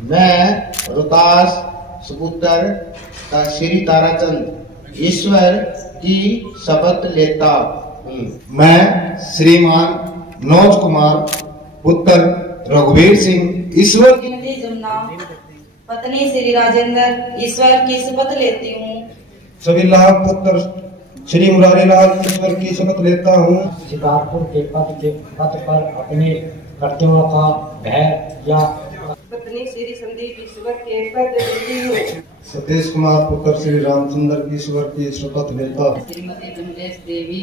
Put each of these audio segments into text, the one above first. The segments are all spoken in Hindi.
मैं रोहतास सुपुत्र का श्री ताराचंद ईश्वर की शपथ लेता हूँ। मैं श्रीमान मनोज कुमार पुत्र रघुवीर सिंह ईश्वर की श्रीमती जमुना पत्नी श्री राजेंद्र ईश्वर की शपथ लेती हूँ। सविलाल पुत्र श्री मुरारीलाल ईश्वर की शपथ लेता हूँ। शिकारपुर के पद पर अपने कर्तव्यों का भय या पत्नी श्री संदीप ईश्वर के पद लेती हूँ। सतीश कुमार पुत्र श्री रामचंद्र ईश्वर की शपथ लेता हूँ। श्रीमती कमलेश देवी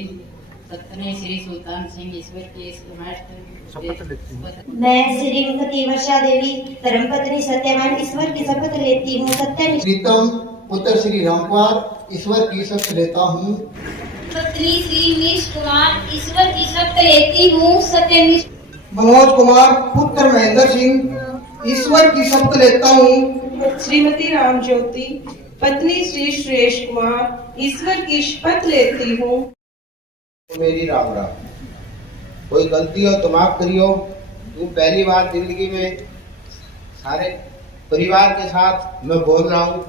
पत्नी श्री सुल्तान सिंह ईश्वर की शपथ लेती हूँ। मैं श्रीमती वर्षा देवी धर्मपत्नी सत्यवान ईश्वर की शपथ लेती हूँ। सत्यनिष्ठ प्रीतम पुत्र श्री रामपाल ईश्वर की शपथ लेता हूँ। पत्नी श्री मीश कुमार ईश्वर की शपथ लेती हूँ। सत्यनिष्ठ मनोज कुमार पुत्र महेंद्र सिंह ईश्वर की शपथ लेता हूँ। श्रीमती राम ज्योति पत्नी श्री सुरेश कुमार ईश्वर की शपथ लेती हूँ। मेरी राम राम, कोई गलती हो तो माफ करियो। तू पहली बार जिंदगी में सारे परिवार के साथ मैं बोल रहा हूँ,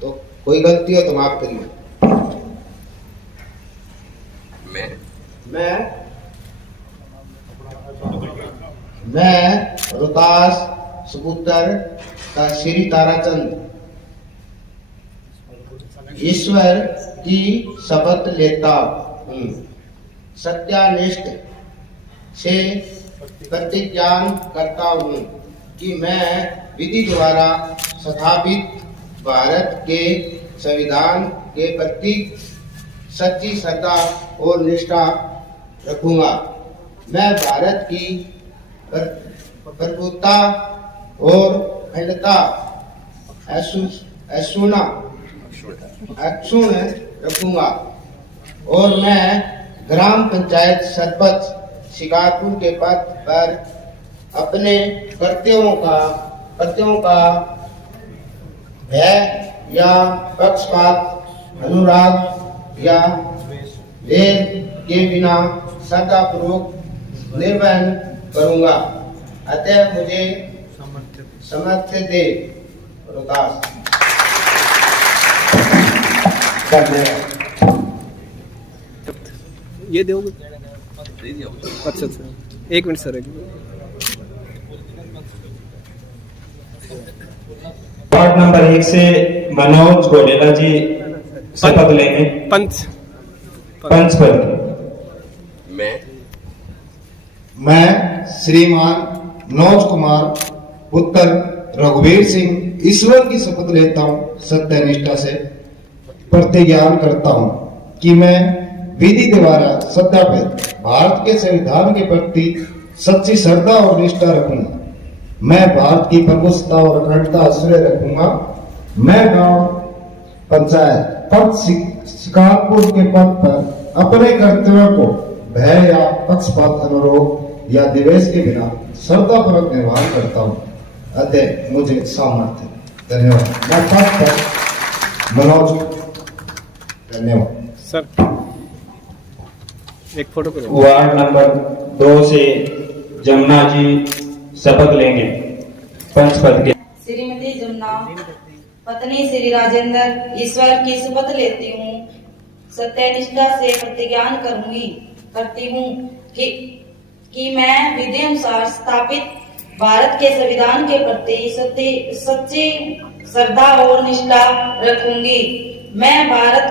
तो कोई गलती हो तो माफ करियो। मैं रोहतास सुपुत्र का श्री ताराचंद ईश्वर की शपथ लेता हूँ। सत्यानिष्ठ से प्रतिज्ञान करता हूँ कि मैं विधि द्वारा स्थापित भारत के संविधान के प्रति सच्ची श्रद्धा और निष्ठा रखूंगा। मैं भारत की प्रभुता और अखंडता अक्षुण्ण रखूंगा और मैं ग्राम पंचायत सरपंच शिकारपुर के पद पर अपने कर्तव्यों का भय या पक्षपात अनुराग या वेद के बिना श्रद्धापूर्वक निर्वहन करूंगा। अतः मुझे समर्थ दे। रोहतास। ये दोगे? अच्छा अच्छा, एक मिनट सर। वार्ड नंबर 1 से मनोज घोडेला जी शपथ लेंगे पंच पद। मैं श्रीमान मनोज कुमार पुत्र रघुवीर सिंह ईश्वर की शपथ लेता हूँ। सत्यनिष्ठा से प्रतिज्ञान करता हूँ कि मैं विधि द्वारा सत्यापित भारत के संविधान के प्रति सच्ची श्रद्धा और निष्ठा रखूंगा। मैं भारत की प्रभुता और अखंडता आश्रय रखूंगा। मैं गांव पंचायत पद शिकारपुर के पद पर अपने कर्तव्यों को भय या पक्षपात अनुरोध या द्वेष के बिना श्रद्धापूर्वक निर्वहन करता हूँ। अतः मुझे सामर्थ्य। धन्यवाद। मैं पद पर मनोज। धन्यवाद सर। एक फोटो करो। वार्ड नंबर 2 से जमुना जी शपथ लेंगे पंच पद के। श्रीमती जमुना पत्नी श्री राजेंद्र ईश्वर की शपथ लेती हूँ। सत्यनिष्ठा से प्रतिज्ञान करती हूँ कि मैं विधि अनुसार स्थापित भारत के संविधान के प्रति सच्ची श्रद्धा और निष्ठा रखूंगी। मैं भारत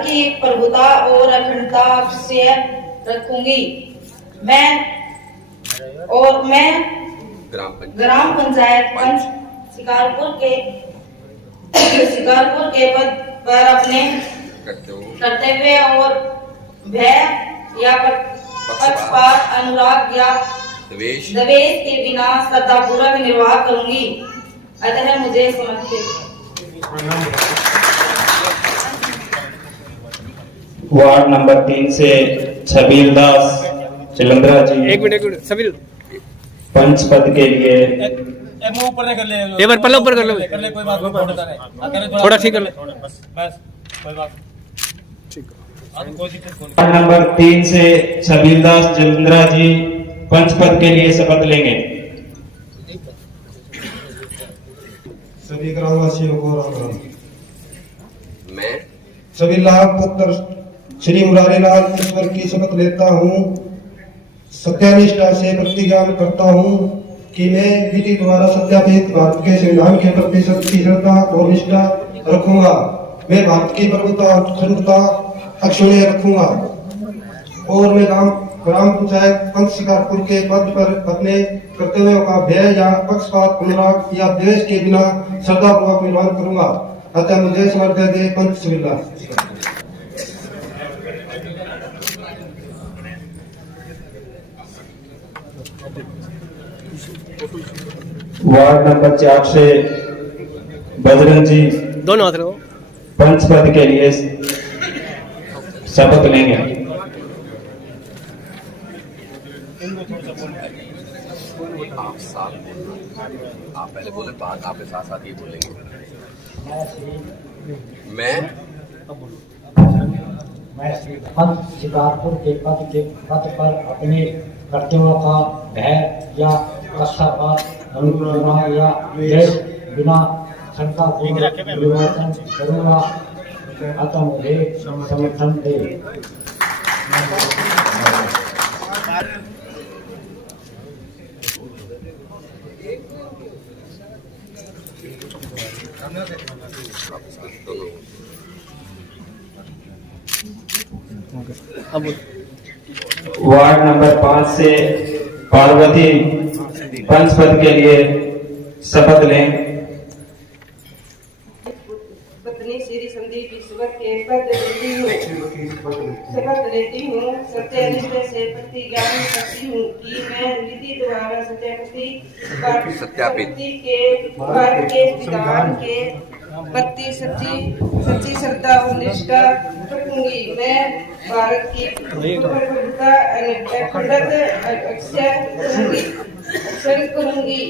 की प्रभुता और अखंडता अक्षुण्ण रखूंगी। मैं ग्राम पंचायत पंच शिकारपुर के पद पर अपने कर्तव्य और भय या पक्षपात अनुराग या द्वेष के बिना श्रद्धापूर्वक निर्वाह करूंगी। अतः मुझे समर्पित। वार्ड नंबर 3 से छबील दास चिलंद्रा जी एक मिनट छबील पंच पद के लिए। ऊपर कर ले, एक बार पल्ला ऊपर कर लो, कोई बात नहीं, थोड़ा ठीक कर ले, बस कोई बात ठीक। वार्ड नंबर 3 से छबील दास चिलंद्रा जी पंच पद के लिए शपथ लेंगे। सभी ग्रामवासियों को राम राम। मैं सभी लाभ पुत्र श्री मुरारी लाल ईश्वर की शपथ लेता हूँ, सत्यानिष्ठा से प्रतिज्ञान करता हूँ कि मैं विधि द्वारा सत्यापित भारत के संविधान के प्रति सच्ची श्रद्धा और निष्ठा रखूंगा। मैं भारत की प्रभुता और अखंडता अक्षुण्य रखूंगा और मैं ग्राम पंचायत पंच शिकारपुर के पद पर अपने कर्तव्यों का भय या पक्षपात, अनुराग या द्वेष के बिना श्रद्धापूर्वक निर्वहन करूंगा। अतः मुझे समर्थ दे पंच सिविला। वार्ड नंबर 4 से बजरंग जी दोनों हाथ रखो। पंच पद के लिए शपथ लेंगे। आप पहले बोले, बात आपके साथ साथ ही बोलेंगे। मैं श्री पंच शिकारपुर के पद पर अपने कर्तव्यों का भय या पक्षपात, अनुराग या द्वेष बिना श्रद्धापूर्वक निर्वहन करूंगा। अतः मुझे समर्थन दे। वार्ड नंबर 5 से पार्वती पंच पद के लिए शपथ लें। पत्नी श्री संदीप ईश्वर के पद शपथ लेती हूँ, सत्यानिष्ठा से प्रतिज्ञान करती हूँ कि मैं विधि द्वारा सत्यापित के भारत के संविधान के प्रति सच्ची श्रद्धा और निष्ठा रखूंगी। मैं भारत की प्रभुता अक्षर करूंगी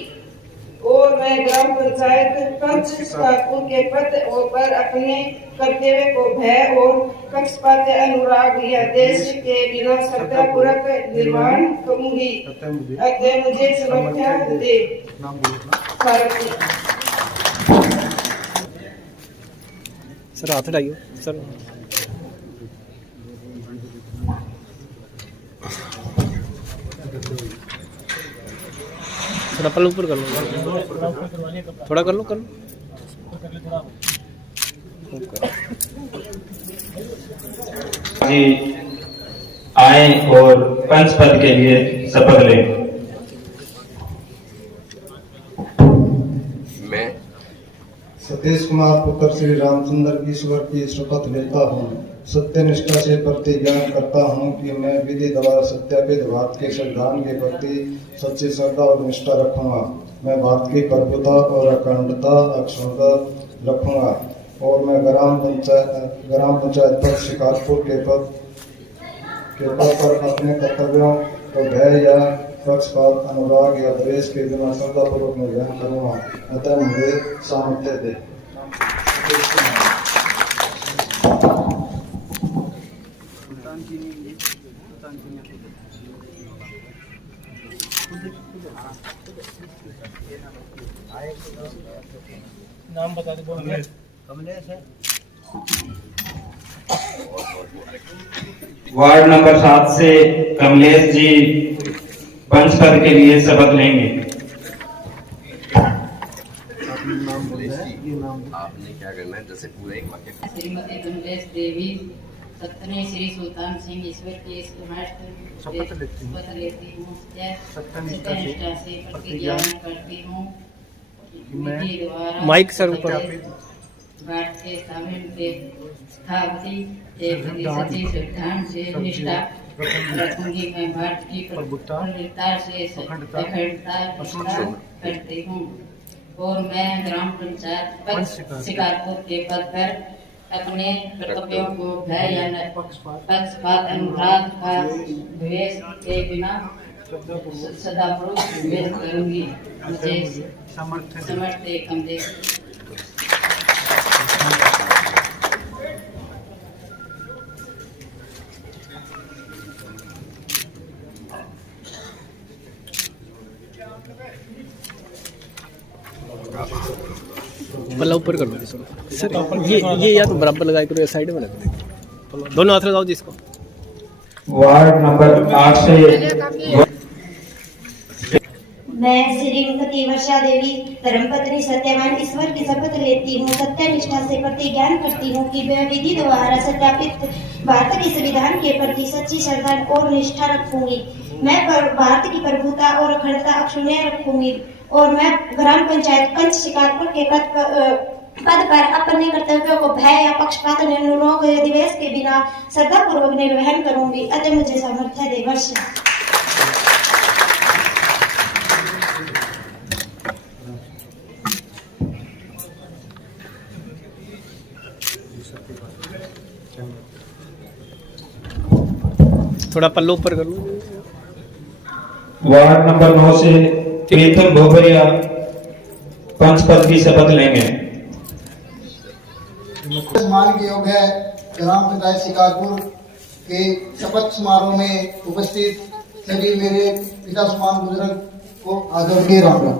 और मैं ग्राम पंचायत पंच शिकारपुर के पद पर अपने कर्तव्य को भय और पक्षपात, अनुराग या देश के बिना श्रद्धापूर्वक निर्वहन करूंगी। अतः मुझे समर्थन दे। सर हाथ हटाइए सर। थोड़ा पल ऊपर कर लो, थोड़ा कर लो जी आए और पंच पद के लिए शपथ लें। मैं सतीश कुमार पुत्र श्री रामचंद्र ईश्वर की शपथ लेता हूँ, सत्यनिष्ठा से प्रतिज्ञान करता हूँ कि मैं विधि द्वारा सत्यापित भारत के संविधान के प्रति सच्ची श्रद्धा और निष्ठा रखूंगा। मैं भारत की प्रभुता और अखंडता अक्षुण्णता रखूंगा और मैं ग्राम पंचायत पद शिकारपुर के पद पर अपने कर्तव्यों को भय या पक्षपात, अनुराग या द्वेष के बिना श्रद्धापूर्वक निर्वहन करूंगा। अतः मुझे सामर्थ्य दे। नाम बता दो। वार्ड नंबर 7 से कमलेश जी पंच पद के लिए शपथ लेंगे। आपने क्या करना है, जैसे पूरा एक वाक्य। श्रीमती कमलेश देवी पत्नी श्री सुल्तान सिंह ईश्वर की शपथ लेती हूँ, सत्यानिष्ठा से प्रतिज्ञान करती हूँ विधि द्वारा माइक सर ऊपर। भारत के स्थापति के प्रति सच्ची श्रद्धा से निष्ठा रखूंगी। मैं भारत की प्रभुता से अखंडता निष्ठा करती हूँ और मैं ग्राम पंचायत पंच शिकारपुर के पद पर अपने कर्तव्यों को भय या पक्षपात, अनुराग का द्वेष के बिना सदापूर्वक निर्वहन करूंगी। मुझे समर्थ कमलेश। पल्ला ऊपर कर लो सर, ये या तो बराबर लगाए करो या साइड में लगा दो, दोनों हाथ लगाओ जिसको। वार्ड नंबर 8 से मैं श्रीमती वर्षा देवी धर्मपत्नी सत्यवान ईश्वर की शपथ लेती हूँ, सत्यनिष्ठा से प्रतिज्ञान करती हूँ कि मैं विधि द्वारा सत्यापित भारत के संविधान के प्रति सच्ची श्रद्धा और निष्ठा रखूंगी। मैं भारत की प्रभुता और अखंडता अक्षुण्ण रखूंगी और मैं ग्राम पंचायत पंच शिकारपुर के पद पर अपने कर्तव्यों को भय या पक्षपात निर्णयों के द्वेष के बिना श्रद्धापूर्वक निर्वहन करूंगी। अतः मुझे सामर्थ्य दे। वर्षा। थोड़ा पल्ला ऊपर कर लो। वार्ड नंबर 9 से प्रीतम भोपरिया पंच पद की शपथ लेंगे। सम्मान के योग है ग्राम पंचायत शिकारपुर के शपथ समारोह में उपस्थित सभी मेरे पिता समान बुजुर्ग को आदर के राम राम।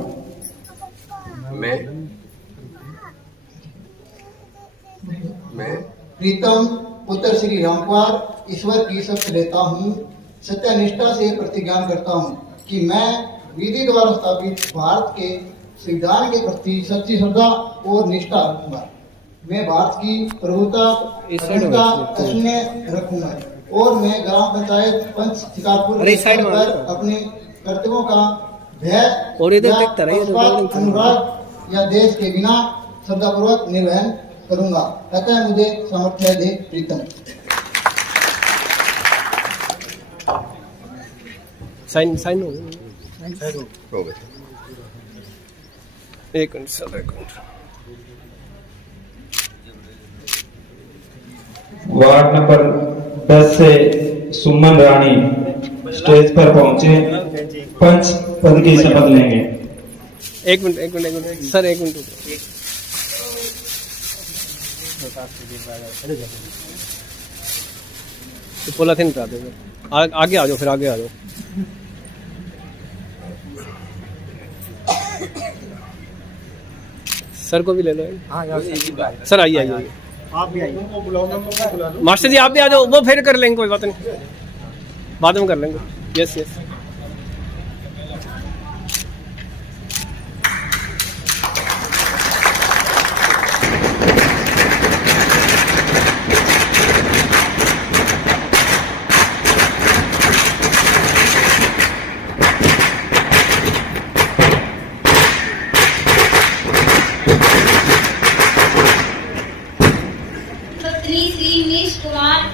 मैं प्रीतम पुत्र श्री रामकुमार ईश्वर की शपथ लेता हूँ, सत्यनिष्ठा से प्रतिज्ञान करता हूँ कि मैं विधि द्वारा स्थापित भारत के संविधान के प्रति सच्ची श्रद्धा और निष्ठा रखूंगा। मैं भारत की प्रभुता अखंडता अक्षुण्ण रखूंगा और मैं ग्राम पंचायत पंच शिकारपुर पर अपने कर्तव्यों का भय अनुराग या देश के बिना श्रद्धापूर्वक निर्वहन करूंगा। अतः मुझे सामर्थ्य दे। प्रीतम। साइन हो गया। एक मिनट सर, एक मिनट। वार्ड नंबर 10 से सुमन रानी स्टेज पर पहुंचे पंच पद की शपथ लेंगे। एक मिनट सर, एक मिनट। तो पोलाथिन हटा दो, आगे आ जाओ, फिर आगे आ जाओ। सर को भी ले लो। सर आइए। आप भी आइए। मास्टर जी आप भी आ जाओ, वो फिर कर लेंगे, कोई बात नहीं, बाद में कर लेंगे। यस।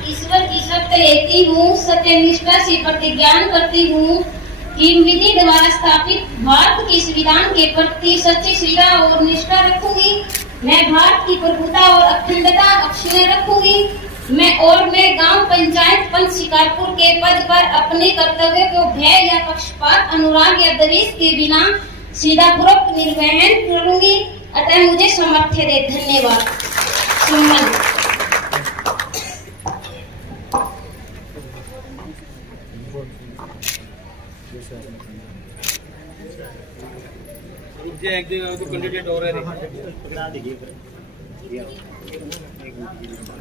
ईश्वर की शपथ लेती हूँ, सत्यनिष्ठा से प्रतिज्ञान करती हूँ कि विधि द्वारा स्थापित भारत के संविधान के प्रति सच्ची श्रद्धा और निष्ठा रखूंगी। मैं भारत की प्रभुता और अखंडता अक्षुण्ण रखूंगी। मैं गांव पंचायत पंच शिकारपुर के पद पर अपने कर्तव्य को भय या पक्षपात अनुराग या द्वेष के बिना श्रद्धापूर्वक निर्वहन करूंगी। अतः मुझे सामर्थ्य दे। धन्यवाद। सुमन।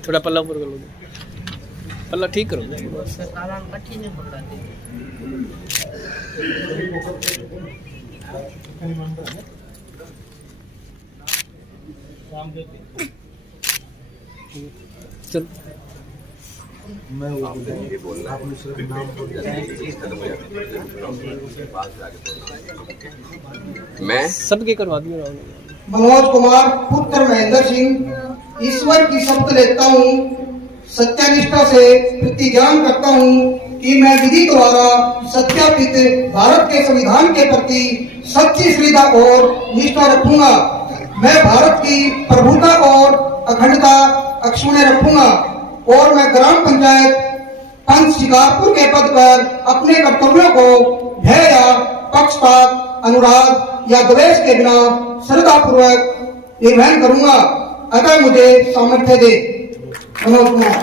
थोड़ा पल्ला ऊपर कर लो, पल्ला ठीक करो। चल मैं सबके करवा दिया। मनोज कुमार पुत्र महेंद्र सिंह ईश्वर की शपथ लेता हूँ, सत्यनिष्ठा से प्रतिज्ञान करता हूँ कि मैं विधि द्वारा सत्यापित भारत के संविधान के प्रति सच्ची श्रद्धा और निष्ठा रखूंगा। मैं भारत की प्रभुता और अखंडता अक्षुण्ण रखूंगा और मैं ग्राम पंचायत पंच शिकारपुर के पद पर अपने कर्तव्यों को भय या पक्षपात अनुराग या द्वेष के बिना श्रद्धापूर्वक निर्वहन करूंगा। अतः मुझे सामर्थ्य दे। मनोज कुमार।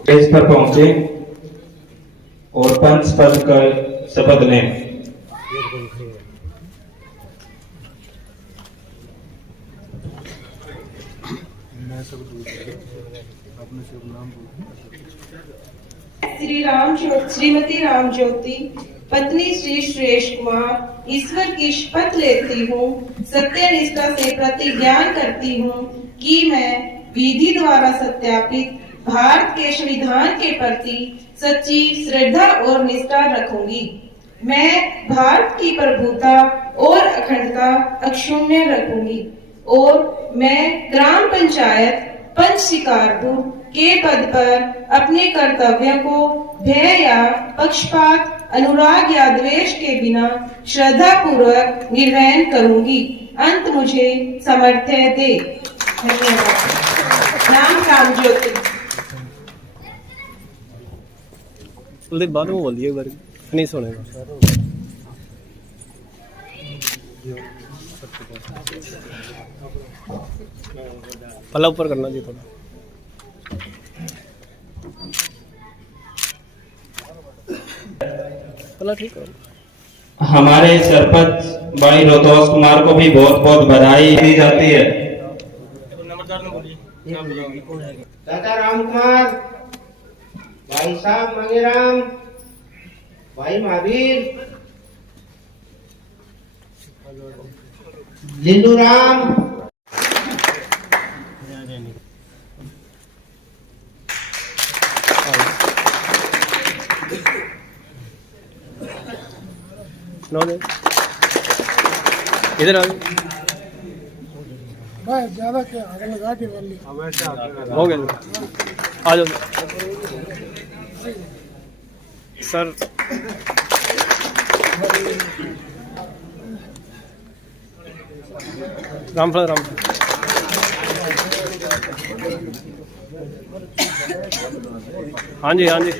स्टेज पर पहुंचे और पंच पद का शपथ लें। श्रीमती राम ज्योति पत्नी श्री सुरेश कुमार ईश्वर की शपथ लेती हूँ, सत्य निष्ठा से प्रतिज्ञान करती हूँ कि मैं विधि द्वारा सत्यापित भारत के संविधान के प्रति सच्ची श्रद्धा और निष्ठा रखूंगी। मैं भारत की प्रभुता और अखंडता अक्षुण्ण रखूंगी और मैं ग्राम पंचायत पंच शिकारपुर के पद पर अपने कर्तव्यों को भय या पक्षपात, अनुराग या द्वेष के बिना श्रद्धा पूर्वक निर्वहन करूंगी। अंत मुझे सामर्थ्य दे। धन्यवाद। नाम राम ज्योति। बाद में बोल दिए एक बार नहीं सुनेगा। पल्ला ऊपर करना जी थोड़ा। पल्ला ठीक है। हमारे सरपंच भाई रोतोष कुमार को भी बहुत बहुत बधाई दी जाती है। दादा राम कुमार, भाई साहब मंगेराम, भाई महावीर, लिंडू राम, इधर आ ज्यादा क्या आगे लगा के वाली हो गया। आ जाओ सर। रामफल राम। हाँ जी हाँ जी।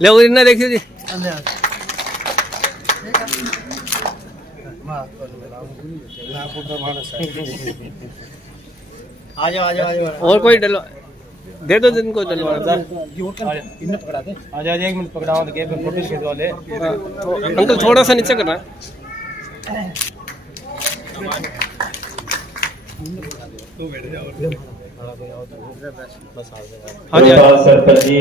ले इतना देखिए जी। आ जाओ और कोई डलवा दे दो जिनको डलवा। इन्हें पकड़ा दे। आ जाओ 1 मिनट पकड़ाओ तो गेम में फोटो खींच वाले। अंकल थोड़ा सा नीचे करना। सरपंच जी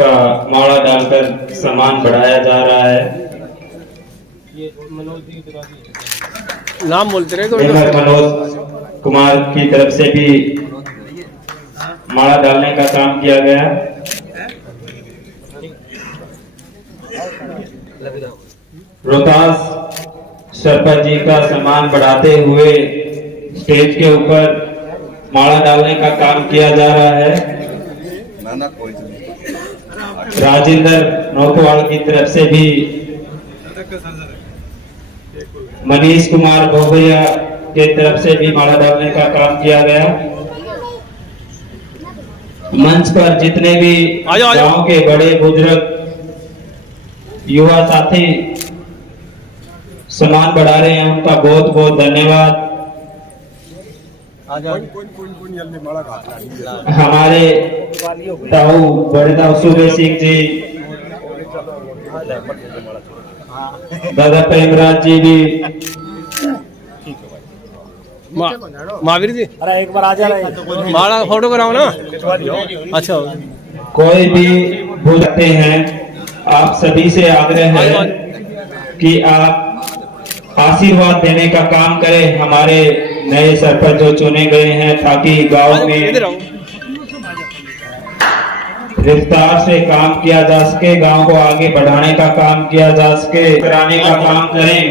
का माला डालकर सम्मान बढ़ाया जा रहा है। नाम बोलते रहे। मनोज कुमार की तरफ से भी माला डालने का काम किया गया। रोहतास सरपंच जी का सम्मान बढ़ाते हुए स्टेज के ऊपर माला डालने का काम किया जा रहा है। राजेंद्र नौकवाल की तरफ से भी मनीष कुमार भोगैया के तरफ से भी माला डालने का काम किया गया। मंच पर जितने भी गांव के बड़े बुजुर्ग युवा साथी सम्मान बढ़ा रहे हैं, उनका बहुत बहुत धन्यवाद। हमारे ताऊ बड़े ताऊ सुबे सिंह जी, दादा प्रेमराज जी भी, महावीर जी अरे एक बार आ जा रहे माला फोटो कराओ ना। अच्छा कोई भी भूलते हैं, आप सभी से आग्रह है कि आप आशीर्वाद देने का काम करें हमारे नए सरपंच जो चुने गए हैं, ताकि गांव में विस्तार से काम किया जा सके, गांव को आगे बढ़ाने का काम किया जा सके, कराने का काम करें।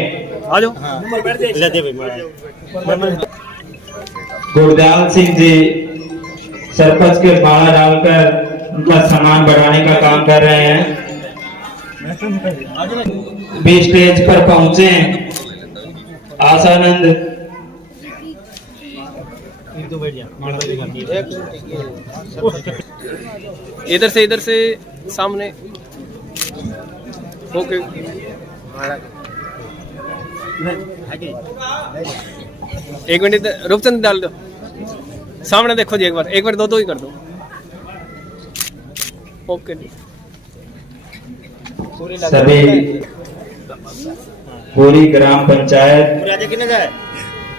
गुरदयाल सिंह जी सरपंच के माला डालकर उनका सम्मान बढ़ाने का काम कर रहे हैं। भी स्टेज पर पहुंचे। आशानंद इधर से सामने। ओके एक मिनट रूपचंद डाल दो सामने, देखो जी एक बार दो ही कर दो। ओके सभी पूरी ग्राम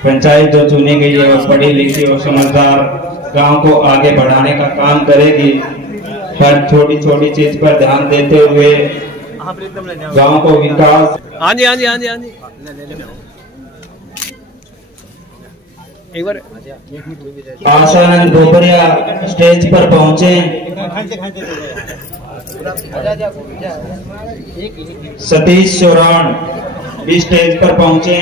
पंचायत जो चुनी गई है वो पढ़ी लिखी और समझदार गांव को आगे बढ़ाने का काम करेगी। हर छोटी छोटी चीज पर ध्यान देते हुए गांव को विकास। हाँ जी एक बार। आशानंद बोबरिया स्टेज पर पहुंचे। सतीश चौरान भी स्टेज पर पहुंचे।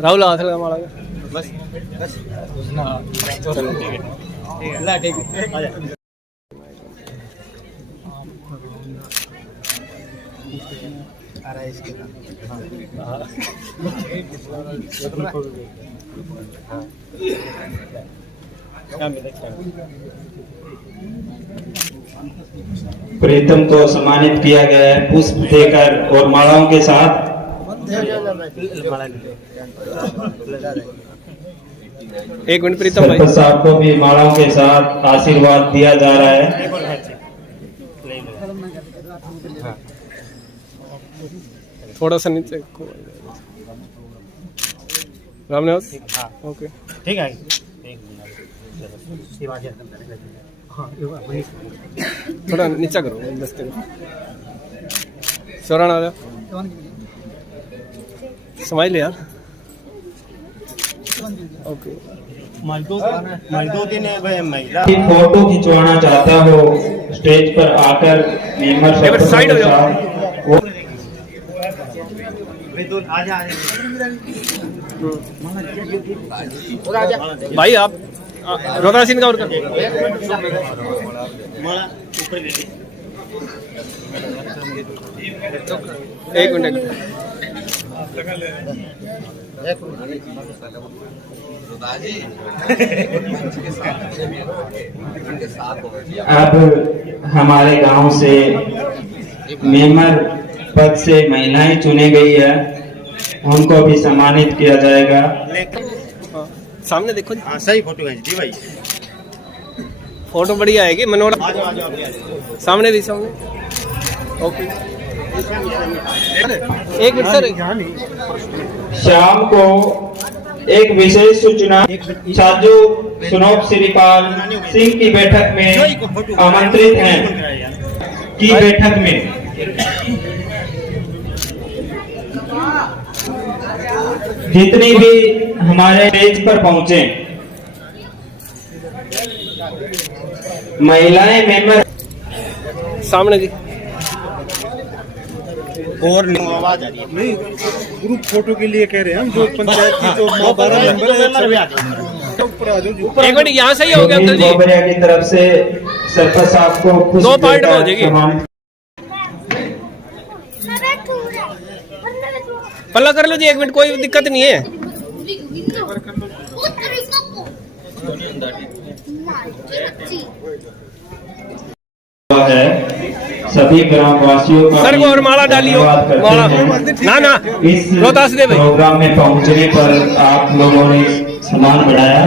राहुल हाथ लगा मारा बस ठीक है। प्रीतम को सम्मानित किया गया है पुष्प देकर और मालाओं के साथ। एक मिनट प्रीतम भाई साहब को भी मालाओं के साथ आशीर्वाद दिया जा रहा है। थोड़ा सा नीचे रामनिवास। ओके ठीक है। थोड़ा नीचा करो दस्ते को। सोरान आ जाओ, स्माइल यार। ओके फोटो खिंचवाना चाहता हो स्टेज पर आकर मेंबर साइड हो जाओ। भाई आप रोकड़ा सिंह का और एक मिनट अब हमारे गांव से मेंबर पद से महिलाएं चुनी गई है, उनको भी सम्मानित किया जाएगा। सामने देखो जी। हाँ सही फोटो है जी भाई। फोटो बढ़िया आएगी मनोरा। सामने दी सामने। ओके एक मिनट सर। शाम को एक विशेष सूचना साजू सुनोप श्रीपाल सिंह की बैठक में आमंत्रित हैं। की बैठक में जितनी भी हमारे स्टेज पर पहुंचे महिलाएं मेंबर सामने जी। और आवाज आ रही है नहीं, ग्रुप फोटो के लिए कह रहे हैं हम। जो पंचायत की जो 12 मेंबर है एक मिनट यहाँ से ही हो गया अंकल जी। बोबरिया की तरफ से सरपंच साहब को दो पार्ट में हो जाएगी। पल्ला कर लो जी, एक मिनट कोई दिक्कत नहीं है। है सभी ग्रामवासियों का सर को और माला डालियो। माला ना इस रोहतास दे भाई। प्रोग्राम में पहुंचने पर आप लोगों ने सम्मान बढ़ाया।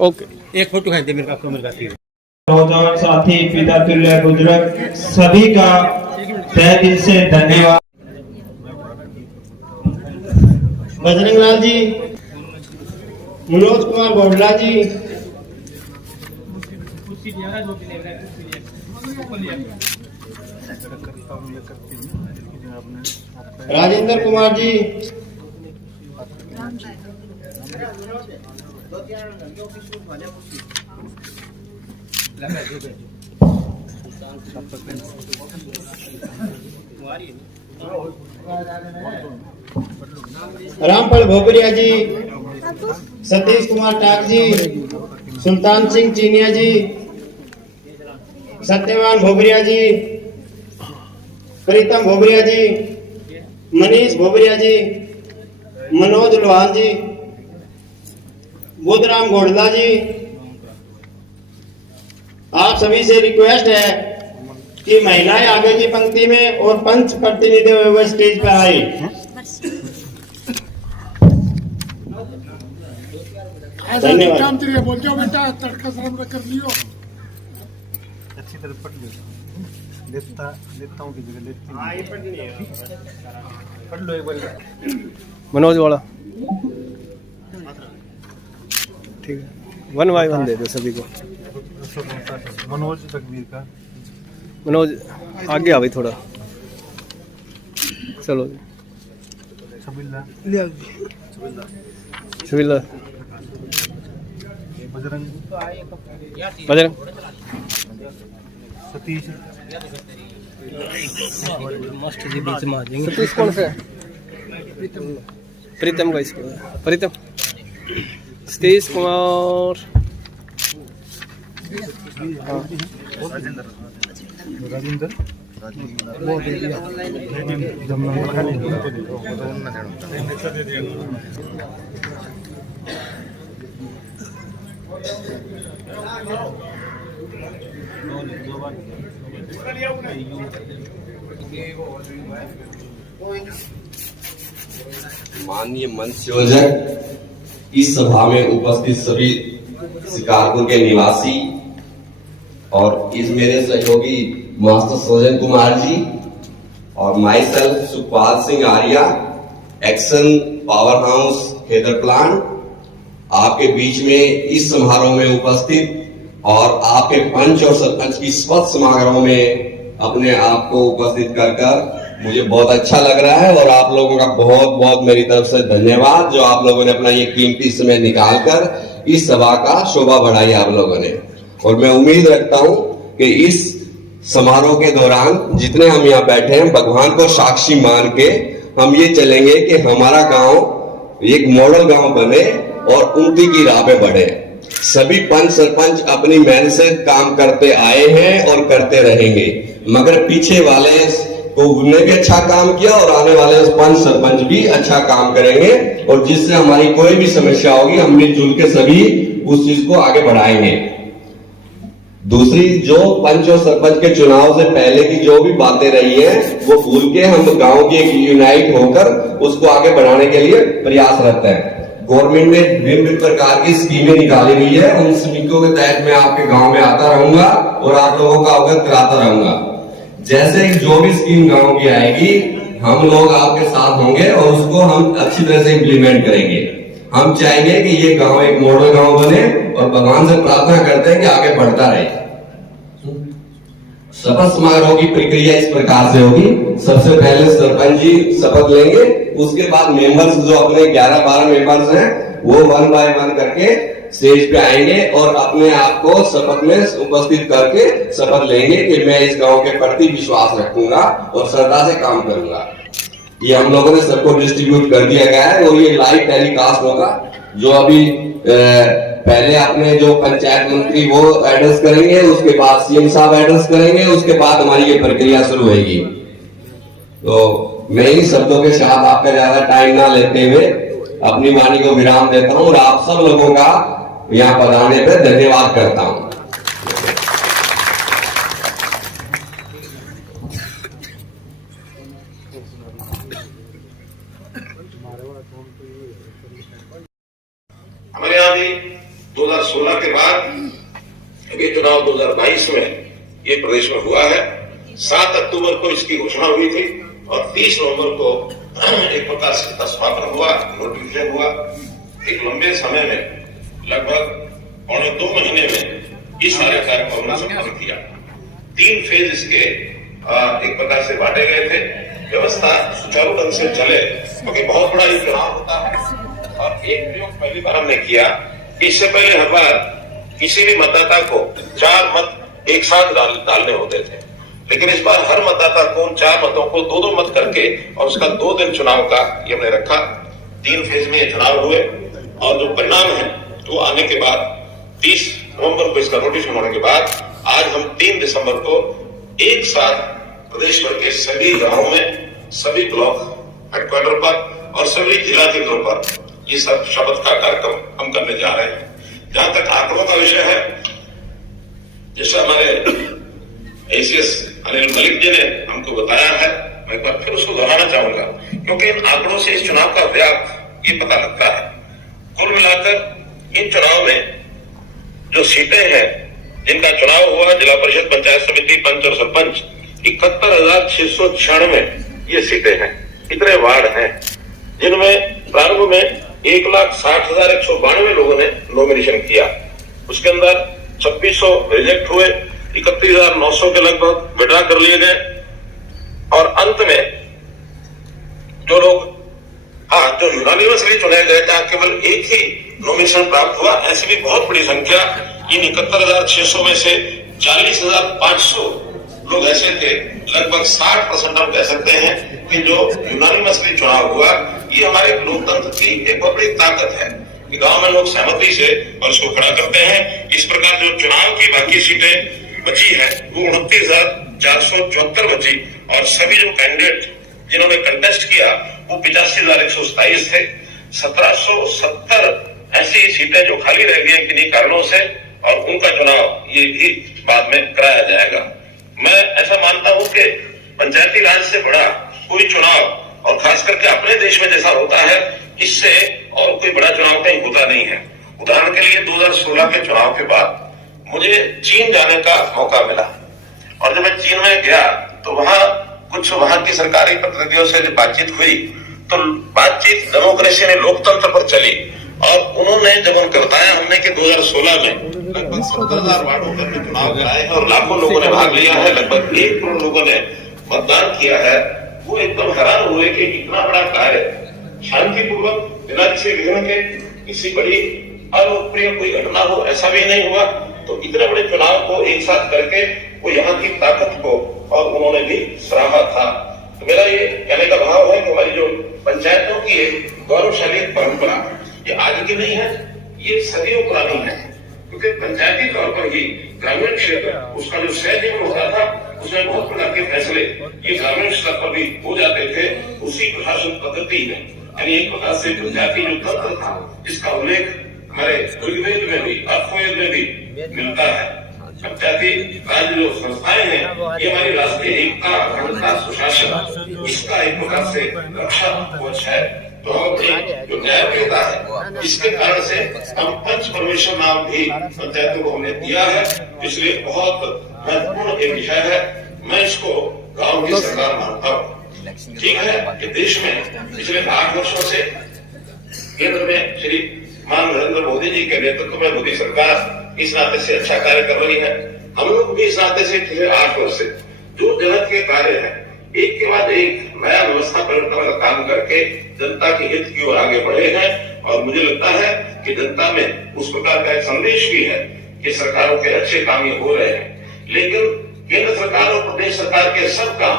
ओके एक फोटो है मेरे का नौजवान साथी पिता तुल्य बुजुर्ग सभी का तहे दिल से धन्यवाद। बजरंग लाल जी, मनोज कुमार बोडला जी, राजेंद्र कुमार जी, रामपाल भोपरिया जी, सतीश कुमार टाक जी, सुल्तान सिंह चीनिया जी, सत्यवान भोपरिया जी, प्रीतम भोपरिया जी, मनीष भोपरिया जी, मनोज लोहान जी, बुद्धराम गोडला जी। आप सभी से रिक्वेस्ट है कि महिलाएं आगे की पंक्ति में और पंच प्रतिनिधि हुए स्टेज पर आए। धन्यवाद। काम करिए, बोल जाओ बेटा, तड़का शर्म कर लियो। अच्छी तरह पढ़ लो, लेता हूँ की जगह लेती हूँ। ये पढ़ नहीं है, पढ़ लो एक बार। मनोज वाला ठीक है, 1 बाय 1 दे दो सभी को। मनोज तकबीर का, मनोज आगे आ भाई थोड़ा, चलो छबिल्ला, छबिल्ला, बजरंग, बजरंग, सतीश, मास्टर जी बीच में आ जाएंगे। सतीश कौन सा है? प्रीतम का इसको, प्रीतम, सतीश कुमार, राजेंद्र, माननीय मंच योजक, इस सभा में उपस्थित सभी शिकारपुर के निवासी और इस मेरे सहयोगी मास्टर सज्जन कुमार जी और my self Sukhpal Singh Arya, action power house Heather plant, आपके बीच में इस समारोह में उपस्थित और आपके पंच और सरपंच की शपथ समारोह में अपने आप को उपस्थित कर मुझे बहुत अच्छा लग रहा है और आप लोगों का बहुत बहुत मेरी तरफ से धन्यवाद, जो आप लोगों ने अपना ये कीमती समय निकालकर इस सभा का शोभा बढ़ाई आप लोगों ने। और मैं उम्मीद रखता हूं कि इस समारोह के दौरान जितने हम यहाँ बैठे हैं, भगवान को साक्षी मान के हम ये चलेंगे कि हमारा गांव एक मॉडल गांव बने और उन्नति की राह पे बढ़े। सभी पंच सरपंच अपनी मेहनत से काम करते आए हैं और करते रहेंगे, मगर पीछे वाले तो उन्होंने भी अच्छा काम किया और आने वाले पंच सरपंच भी अच्छा काम करेंगे और जिससे हमारी कोई भी समस्या होगी हम मिलजुल के सभी उस चीज को आगे बढ़ाएंगे। दूसरी, जो पंच और सरपंच के चुनाव से पहले की जो भी बातें रही हैं वो भूल के हम गांव के यूनाइट होकर उसको आगे बढ़ाने के लिए प्रयासरत है। गवर्नमेंट ने विभिन्न प्रकार की स्कीमें निकाली हुई है, उन स्कीमों के तहत मैं आपके गांव में आता रहूंगा और आप लोगों का अवगत कराता रहूंगा। जैसे जो भी स्कीम गांव की आएगी हम लोग आपके साथ होंगे और उसको हम अच्छी तरह से इम्प्लीमेंट करेंगे। हम चाहेंगे कि ये गांव एक मॉडल गांव बने और भगवान से प्रार्थना करते हैं कि आगे बढ़ता रहे। शपथ समारोह की प्रक्रिया इस प्रकार से होगी, सबसे पहले सरपंच जी शपथ लेंगे, उसके बाद मेंबर्स जो अपने 11-12 मेंबर्स हैं वो 1 बाय 1 करके स्टेज पे आएंगे और अपने आप को शपथ में उपस्थित करके शपथ लेंगे कि मैं इस गांव के प्रति विश्वास रखूंगा और श्रद्धा से काम करूंगा। ये हम लोगों ने सबको डिस्ट्रीब्यूट कर दिया गया है और ये लाइव टेलीकास्ट होगा। जो अभी पहले अपने जो पंचायत मंत्री वो एड्रेस करेंगे, उसके बाद सीएम साहब एड्रेस करेंगे, उसके बाद हमारी ये प्रक्रिया शुरू होगी। तो मैं इन शब्दों के साथ आपका ज्यादा टाइम ना लेते हुए अपनी वाणी को विराम देता हूं और आप सब लोगों का यहाँ पधारने पर धन्यवाद करता हूं। हमारे यहाँ भी 2016 के बाद अभी चुनाव 2022 में ये प्रदेश में हुआ है। 7 अक्टूबर को इसकी घोषणा हुई थी और 30 नवंबर को एक प्रकार से समापन हुआ, नोटिफिकेशन हुआ। एक लंबे समय में लगभग 2 महीने में इस सारे कार्यक्रम ने संपन्न किया। 3 फेज इसके एक प्रकार से बांटे गए थे। व्यवस्था सुचारू ढंग से चले क्योंकि बहुत बड़ा ये चुनाव होता है। और एक प्रयोग पहली बार हमने किया, इससे पहले हर बार किसी भी मतदाता को 4 मत एक साथ डालने होते थे, लेकिन इस बार हर मतदाता को 4 मतों को 2-2 मत करके और उसका 2 दिन चुनाव का ये हमने रखा। 3 फेज में ये चुनाव हुए और जो परिणाम है तो आने के बाद 30 नवंबर को इसका नोटिफिकेशन होने के बाद आज हम 3 दिसंबर को एक साथ प्रदेश भर के सभी गांवों में, सभी ब्लॉक हेडक्वार्टर पर और सभी जिला केंद्रों पर ये सब शपथ का कार्यक्रम हम करने जा रहे हैं। जहां तक आंकड़ों का विषय है, जैसे हमारे एसीएस अनिल मलिक जी ने हमको बताया है, मैं एक बार फिर उसको दोहराना चाहूंगा, क्योंकि इन आंकड़ों से इस चुनाव का व्याप ये पता लगता है। कुल मिलाकर इन चुनाव में जो सीटें हैं जिनका चुनाव हुआ, जिला परिषद, पंचायत समिति, पंच और सरपंच, 71,696 ये सीटें हैं। इतने वार्ड हैं जिनमें प्रारंभ में 1,60,192 लोगों ने नॉमिनेशन किया। उसके अंदर 2600 रिजेक्ट हुए, 31,900 के लगभग विड्रा कर लिए गए और अंत में जो लोग जो यूनानिमसली चुने गए, जहां केवल एक ही नॉमिनेशन प्राप्त हुआ, ऐसी भी बहुत बड़ी संख्या इन 71,600 में से 40,500 लोग ऐसे थे, लगभग 60% हम कह सकते हैं कि जो यूनानिमसली चुनाव हुआ, ये हमारे लोकतंत्र की एक बहुत बड़ी ताकत है कि गांव में लोग सहमति से और इसको खड़ा करते हैं। इस प्रकार जो चुनाव की बाकी सीटें बची है वो 29,474 बची और सभी जो कैंडिडेट जिन्होंने कंटेस्ट किया वो 85,127 थे। 1770 ऐसी सीटें जो खाली रह गई किन्हीं कारणों से और उनका चुनाव ये भी बाद में कराया जाएगा। मैं ऐसा मानता हूं कि पंचायती राज से बड़ा कोई चुनाव और खास करके अपने देश में जैसा होता है, इससे और कोई बड़ा चुनाव कहीं होता नहीं है। उदाहरण के लिए 2016 के चुनाव के बाद मुझे चीन जाने का मौका मिला और जब मैं चीन में गया तो वहां की सरकारी प्रतिनिधियों से जब बातचीत हुई तो बातचीत डेमोक्रेसी ने लोकतंत्र पर चली और उन्होंने जब उनको बताया हमने कि 2016 में लगभग 70,000 वार्डों पर चुनाव कराए हैं और लाखों लोगों ने भाग लिया है, लगभग 1 करोड़ लोगों ने मतदान किया है, वो एकदम हैरान हुए कि इतना बड़ा कार्य शांतिपूर्वक बिना किसी विघ्न के, किसी बड़ी अलोकप्रिय कोई घटना हो ऐसा भी नहीं हुआ। तो इतने बड़े चुनाव को एक साथ करके वो यहाँ की ताकत को और उन्होंने भी सराहा था। तो मेरा ये कहने का भाव है कि हमारी जो पंचायतों की एक गौरवशाली परंपरा ये आज की नहीं है, ये सदियों पुरानी है, क्योंकि पंचायती तौर पर ही ग्रामीण क्षेत्र उसका जो सहयोग होता था उसमें बहुत प्रकार के फैसले ये ग्रामीण स्तर पर भी हो जाते थे उसी प्रशासन पद्धति में। यानी एक प्रकार से पंचायती जो तंत्र था इसका उल्लेख हमारे ऋग्वेद में भी, अथर्ववेद में भी मिलता है। पंचायती राज जो संस्थाएं हैं ये हमारी राष्ट्रीय एकता, अखंडता, सुशासन इसका एक प्रकार से रक्षा कवच है। तो जो न्यायप्रियता है इसके कारण से हम पंच परमेश्वर नाम भी पंचायतों को हमने दिया है, इसलिए बहुत महत्वपूर्ण एक विषय है। मैं इसको गांव की सरकार मानता हूँ। ठीक है कि देश में पिछले 8 वर्षों से केंद्र में श्री मान नरेंद्र मोदी जी के नेतृत्व में मोदी सरकार इस नाते से अच्छा कार्य कर रही है। हम लोग भी इस नाते से पिछले 8 वर्ष से जो जनहित के कार्य है एक के बाद एक नया व्यवस्था परिवर्तन का काम करके जनता के हित की ओर आगे बढ़े हैं और मुझे लगता है कि जनता में उस प्रकार का एक संदेश भी है कि सरकारों के अच्छे काम ये हो रहे हैं। लेकिन केंद्र सरकार और प्रदेश सरकार के सब काम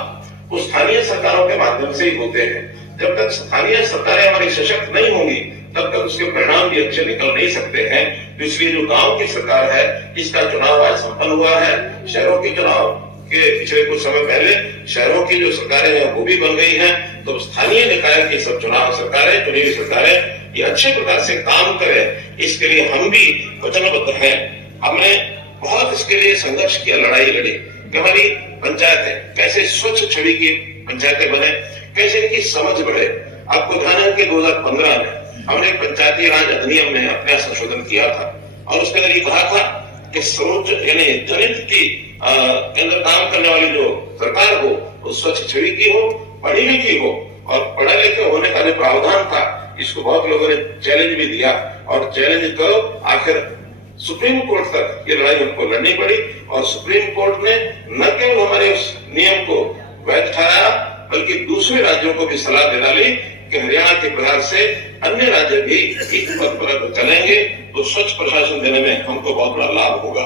वो स्थानीय सरकारों के माध्यम से ही होते हैं। जब तक स्थानीय सरकारें हमारी सशक्त नहीं होंगी तब तक उसके परिणाम भी अच्छे निकल नहीं सकते हैं। तो इसलिए जो गांव की सरकार है इसका चुनाव आज संपन्न हुआ है। शहरों के चुनाव के पिछले कुछ समय पहले शहरों की जो सरकारें हैं वो भी बन गई हैं। तो स्थानीय निकाय की सब चुनाव सरकारें, चुनी हुई सरकारें ये अच्छे प्रकार से काम करें, इसके लिए हम भी वचनबद्ध हैं। हमने बहुत इसके लिए संघर्ष किया, लड़ाई लड़ी कि हमारी पंचायतें कैसे स्वच्छ छवि की पंचायतें बने, कैसे इनकी समझ बढ़े। आपको ध्यान है कि 2015 में हमने पंचायती राज अधिनियम में अपना संशोधन किया था और उसके अंदर ये कहा था कि सर्वोच्च यानी जनहित की केंद्र काम करने वाली जो सरकार हो वो स्वच्छ छवि की हो, पढ़ी लिखी हो और पढ़े लिखे होने का जो प्रावधान था इसको बहुत लोगों ने चैलेंज भी दिया और चैलेंज करो आखिर सुप्रीम कोर्ट तक ये लड़ाई हमको लड़नी पड़ी और सुप्रीम कोर्ट ने न केवल हमारे उस नियम को वैध ठहराया बल्कि दूसरे राज्यों को भी सलाह दे डाली कि हरियाणा के प्रकार से अन्य राज्य भी इस पद पर चलेंगे तो स्वच्छ प्रशासन देने में हमको बहुत बड़ा लाभ होगा।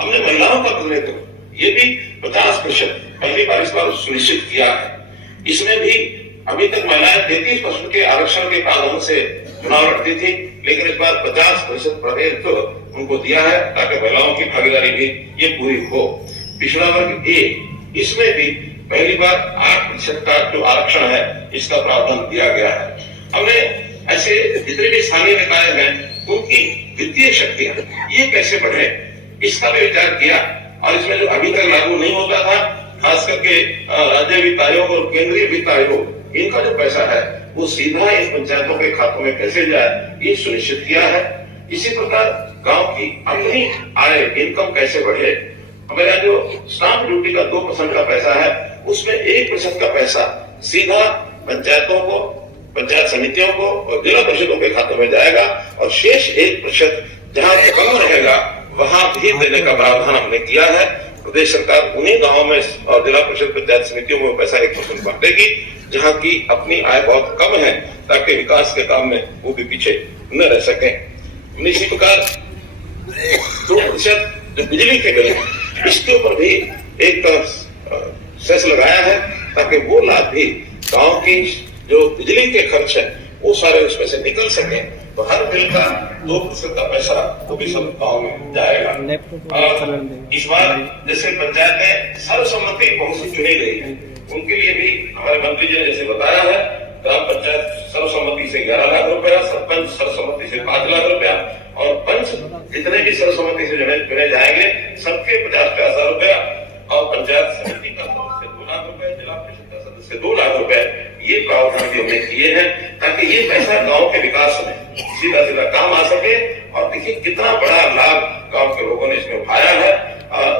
हमने महिलाओं का प्रतिनिधित्व ये भी 50% पहली बार इस बार सुनिश्चित किया है। इसमें भी अभी तक महिलाएं 33% के आरक्षण के कानून से चुनाव लड़ती थी, लेकिन इस बार 50% प्रदेश तो उनको दिया है ताकि महिलाओं की भागीदारी भी ये पूरी हो। पिछड़ा वर्ग ए, इसमें भी पहली बार 8% का जो आरक्षण है इसका प्रावधान दिया गया है। हमने ऐसे जितने भी स्थानीय निकाय हैं उनकी वित्तीय शक्तियां ये कैसे बढ़े इसका भी विचार किया, और इसमें जो अभी तक लागू नहीं होता था, खास करके राज्य वित्त आयोग और केंद्रीय वित्त आयोग, इनका जो पैसा है वो सीधा इन पंचायतों के खातों में कैसे जाए ये सुनिश्चित किया है। इसी प्रकार गांव की अपनी आय इनकम कैसे बढ़े, मेरा जो स्टाम्प ड्यूटी का 2% का पैसा है उसमें 1% का पैसा सीधा पंचायतों को, पंचायत समितियों को और जिला परिषदों के खातों में जाएगा, और शेष 1% जहाँ कम रहेगा वहां भी देने का प्रावधान हमने किया है। प्रदेश सरकार उन्हीं गांवों में और जिला परिषद पंचायत समितियों में पैसा 1% बांटेगी जहाँ की अपनी आय बहुत कम है, ताकि विकास के काम में वो भी पीछे न रह सके। इसी प्रकार 2% जो बिजली के बिल है इसके ऊपर भी एक सेस लगाया है, ताकि वो लाभ भी गांव की जो बिजली के खर्च है वो सारे उसमें से निकल सके। तो हर बिल का 2% का पैसा वो भी सब गाँव में जाएगा। इस बार जैसे पंचायतें सर्वसम्मति बहुत सी चुनी गई है, उनके लिए भी हमारे मंत्री जी ने जैसे बताया है, ग्राम पंचायत सर्वसम्मति से 11 लाख रुपया, सरपंच सर्वसम्मति से 5 लाख रुपया, और पंच जितने भी सर्वसम्मति से चुने जाएंगे सबके 50,000 रुपया, और पंचायत समिति का सदस्य 2 लाख रुपए, जिला परिषद का सदस्य 2 लाख रुपए, ये प्रावधान भी हमने किए हैं ताकि ये पैसा गांव के विकास में सीधा सीधा काम आ सके। और देखिए कितना बड़ा लाभ गांव के लोगों ने इसमें उठाया है।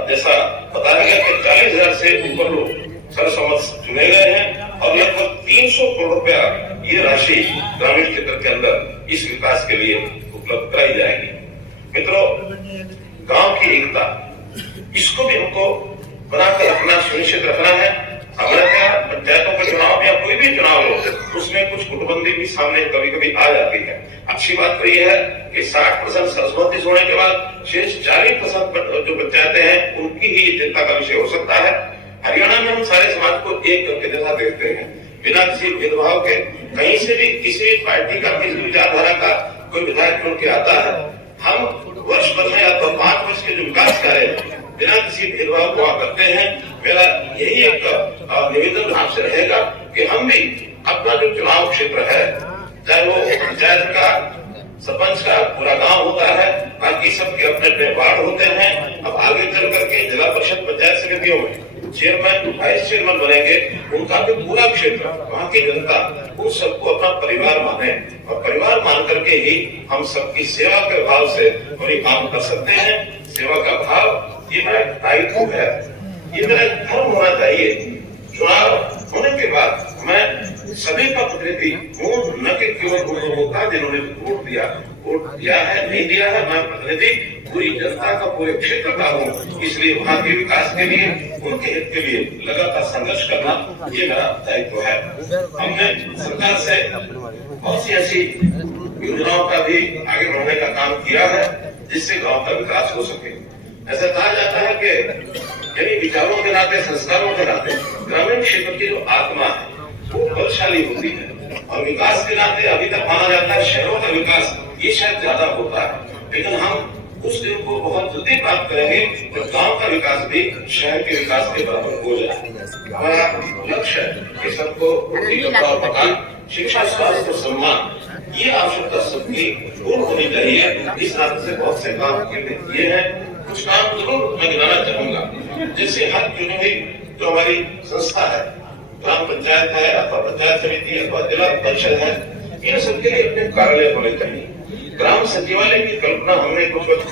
जैसा बताया गया कि 40,000 से ऊपर लोग सर्वसम्मत चुने गए हैं, और लगभग 300 करोड़ रुपया ये राशि ग्रामीण क्षेत्र के अंदर इस विकास के लिए उपलब्ध कराई जाएगी। मित्रों, गांव की एकता इसको भी हमको बनाकर रखना, सुनिश्चित रखना है। हमारे यहाँ पंचायतों के चुनाव या कोई भी चुनाव हो उसमें कुछ गुटबंदी भी सामने कभी कभी आ जाती है। अच्छी बात तो ये है कि 60% सर्वसम्मति होने के बाद शेष 40% जो पंचायतें हैं उनकी ही चिंता का विषय हो सकता है। हरियाणा में हम सारे समाज को एक करके देखा देखते हैं, बिना किसी भेदभाव के। कहीं से भी किसी भी पार्टी का, किसी विचारधारा का कोई विधायक चुन के आता है, हम वर्ष भर में या तो 5 वर्ष के जो विकास कार्य बिना किसी भेदभाव को करते हैं। मेरा यही एक निवेदन आपसे रहेगा कि हम भी अपना जो चुनाव क्षेत्र है, चाहे वो पंचायत का, सरपंच का पूरा गांव होता है, बाकी सबके अपने अपने वार्ड होते हैं। अब आगे चल करके जिला परिषद पंचायत समितियों में चेयरमैन, वाइस चेयरमैन बनेंगे, उनका भी पूरा क्षेत्र, वहाँ की जनता उन सबको अपना परिवार माने, और परिवार मान करके ही हम सबकी सेवा के भाव से कोई काम कर सकते हैं। सेवा का भाव ये मेरा दायित्व है, ये मेरा धर्म होना चाहिए। चुनाव होने के बाद मैं सभी का प्रतिनिधि हूँ, न कि केवल उन लोगों का जिन्होंने वोट दिया है, नहीं दिया है। मैं प्रतिनिधि पूरी जनता का, पूरे क्षेत्र का हूँ, इसलिए वहाँ के विकास के लिए, उनके हित के लिए लगातार संघर्ष करना ये मेरा दायित्व है। हमने सरकार से बहुत सी ऐसी योजनाओं का भी आगे बढ़ाने का काम किया है जिससे गाँव का विकास हो सके। ऐसा कहा जाता है कि यानी विचारों के नाते, संस्कारों के नाते ग्रामीण क्षेत्र की जो आत्मा है वो बलशाली होती है, और विकास के नाते अभी तक माना जाता है शहरों का विकास ये शायद ज्यादा होता है, लेकिन हम उस दिन को बहुत जल्दी प्राप्त करेंगे जब गांव का विकास भी शहर के विकास के बराबर हो जाए। हमारा लक्ष्य है कि सबको रोटी, कपड़ा और मकान, शिक्षा, स्वास्थ्य और सम्मान, ये आवश्यकता सबकी पूर्ण होनी चाहिए। इस नाते से बहुत से काम किए हैं। कुछ काम जरूर मैं गिनाना चाहूंगा, जैसे हर चुनी हुई जो हमारी संस्था है, ग्राम पंचायत है अथवा पंचायत समिति अथवा जिला परिषद है, इन सबके लिए अपने कार्यालय होने चाहिए। ग्राम सचिवालय की कल्पना हमने कुछ वक्त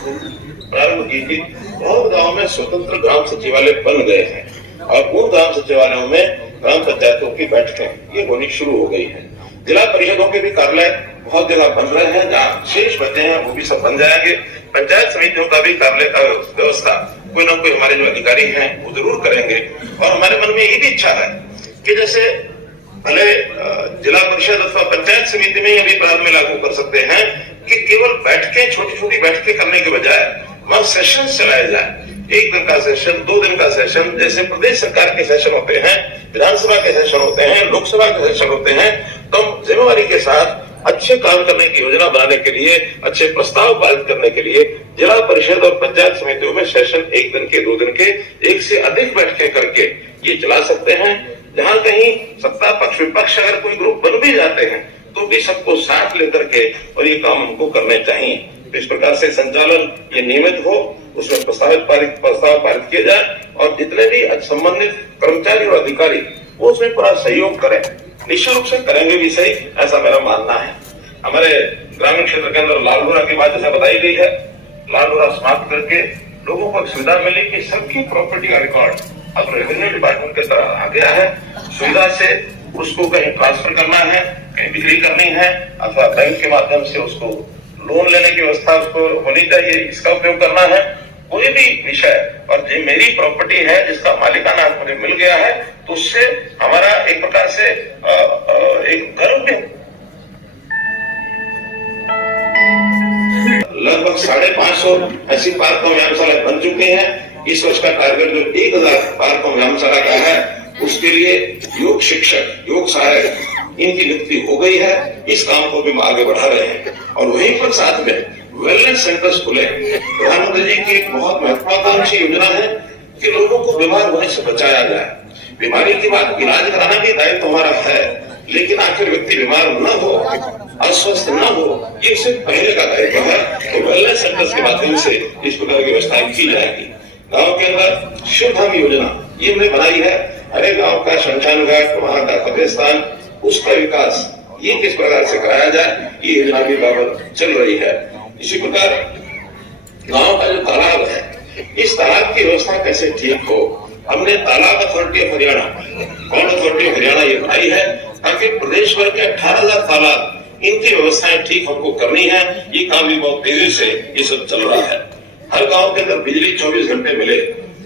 प्रारंभ की थी। बहुत गाँव में स्वतंत्र ग्राम सचिवालय बन गए हैं, और उन ग्राम सचिवालयों में ग्राम पंचायतों की बैठकें ये होनी शुरू हो गई है। जिला परिषदों के भी कार्यालय बहुत जगह बन रहे हैं, जहाँ शेष बचे हैं वो भी सब बन जाएंगे। पंचायत समितियों का भी कार्यालय का व्यवस्था कोई ना कोई हमारे जो अधिकारी हैं वो जरूर करेंगे। और हमारे मन में ये भी इच्छा है कि जैसे भले जिला परिषद अथवा पंचायत समिति में अभी प्रारंभ में लागू कर सकते हैं कि केवल बैठकें, छोटी छोटी बैठकें करने के बजाय वहां सेशन चलाए जाए, 1 दिन का सेशन, 2 दिन का सेशन, जैसे प्रदेश सरकार के सेशन होते हैं, विधानसभा के सेशन होते हैं, लोकसभा के सेशन होते हैं, तो हम जिम्मेवारी के साथ अच्छे काम करने की योजना बनाने के लिए, अच्छे प्रस्ताव पारित करने के लिए जिला परिषद और पंचायत समितियों में सेशन 1 दिन के, 2 दिन के, 1 से अधिक बैठकें करके ये चला सकते हैं। जहां कहीं सत्ता पक्ष विपक्ष अगर कोई ग्रुप बन भी जाते हैं तो भी सबको साथ लेकर के और ये काम हमको करने चाहिए। तो इस प्रकार से संचालन ये नियमित हो, उसमें प्रस्ताव पारित किए जाए और जितने भी संबंधित कर्मचारी और अधिकारी वो उसमें पूरा सहयोग करें, निश्चित रूप से करेंगे भी सही, ऐसा मेरा मानना है। हमारे ग्रामीण क्षेत्र के अंदर लालडोरा की बात जैसे बताई गई है, लालडोरा समाप्त करके लोगों को सुविधा मिली कि सबकी प्रॉपर्टी का रिकॉर्ड अब रेवेन्यू डिपार्टमेंट की तरह आ गया है। सुविधा से उसको कहीं ट्रांसफर करना है, कहीं बिक्री करनी है, अथवा बैंक के माध्यम से उसको लोन लेने की व्यवस्था उसको होनी चाहिए, इसका उपयोग करना है। कोई भी विषय और जो मेरी प्रॉपर्टी है जिसका मालिकाना हक मुझे मिल गया है तो उससे हमारा एक प्रकार से एक गर्व भी। लगभग 550 ऐसी पार्क व्यायामशाला बन चुकी हैं। इस वर्ष का टारगेट जो 1000 पार्क व्यायामशाला का है उसके लिए योग शिक्षक, योग सहायक इनकी नियुक्ति हो गई है। इस काम को भी हम आगे बढ़ा रहे हैं और वहीं पर साथ में वेलनेस सेंटर्स खुले। प्रधानमंत्री जी की एक बहुत महत्वाकांक्षी योजना है कि लोगों को बीमार होने से बचाया जाए। बीमारी के बाद इलाज कराना भी दायित्व हमारा है, लेकिन आखिर व्यक्ति बीमार न हो, अस्वस्थ न हो, ये उससे पहले का दायित्व है। तो वेलनेस सेंटर्स के माध्यम से इस प्रकार की व्यवस्थाएं की जाएगी। गाँव के अंदर शिवधाम योजना ये हमने बनाई है। हरे गाँव का शमशान घाट, वहां का कब्रिस्तान, उसका विकास ये किस प्रकार से कराया जाए, ये योजना भी बराबर चल रही है। इसी प्रकार गांव का जो तालाब है, इस तालाब की व्यवस्था कैसे ठीक हो, हमने तालाब अथॉरिटी ऑफ हरियाणा, कौन अथॉरिटी ऑफ हरियाणा ये बनाई है ताकि प्रदेश भर के 18,000 तालाब इनकी व्यवस्थाएं ठीक हमको करनी है। ये काम भी बहुत तेजी से ये सब चल रहा है। हर गांव के अंदर बिजली 24 घंटे मिले।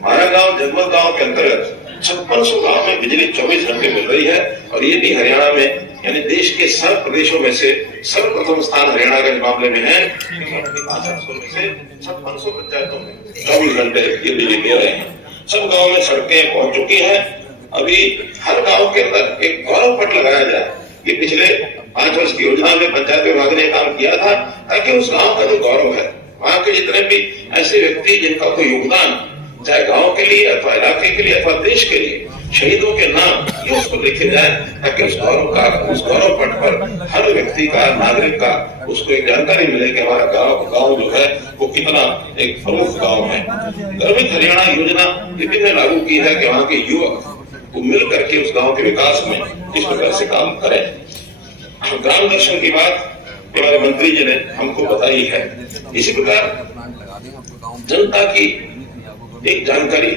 हमारा गांव जगमल गांव के अंतर्गत 5600 गांव में बिजली 24 घंटे मिल रही है और ये भी हरियाणा में यानी देश के सब प्रदेशों में से सर्वप्रथम स्थान हरियाणा के मामले में है। 5600 पंचायतों में 24 घंटे ये बिजली दे रहे हैं। सब गाँव में सड़कें पहुंच चुकी हैं। अभी हर गाँव के अंदर एक गौरव पट लगाया जाए। ये पिछले 5 वर्ष की योजना में पंचायत विभाग ने काम किया था ताकि उस गाँव का जो गौरव है, वहाँ के जितने भी ऐसे व्यक्ति जिनका कोई योगदान चाहे गांव के लिए अथवा इलाके के लिए अथवा देश के लिए, शहीदों के नाम ये उसको लिखे जाए ताकि उस गौरव पट पर हर व्यक्ति का, नागरिक का उसको एक जानकारी मिले कि हमारा गांव जो है वो कितना एक प्रमुख गांव है। गर्वित हरियाणा योजना ये ने लागू की है कि वहाँ के युवक को मिल करके उस गाँव के विकास में इस प्रकार से काम करें। ग्राम दर्शन की बात हमारे मंत्री जी ने हमको बताई है। इसी प्रकार जनता की एक जानकारी,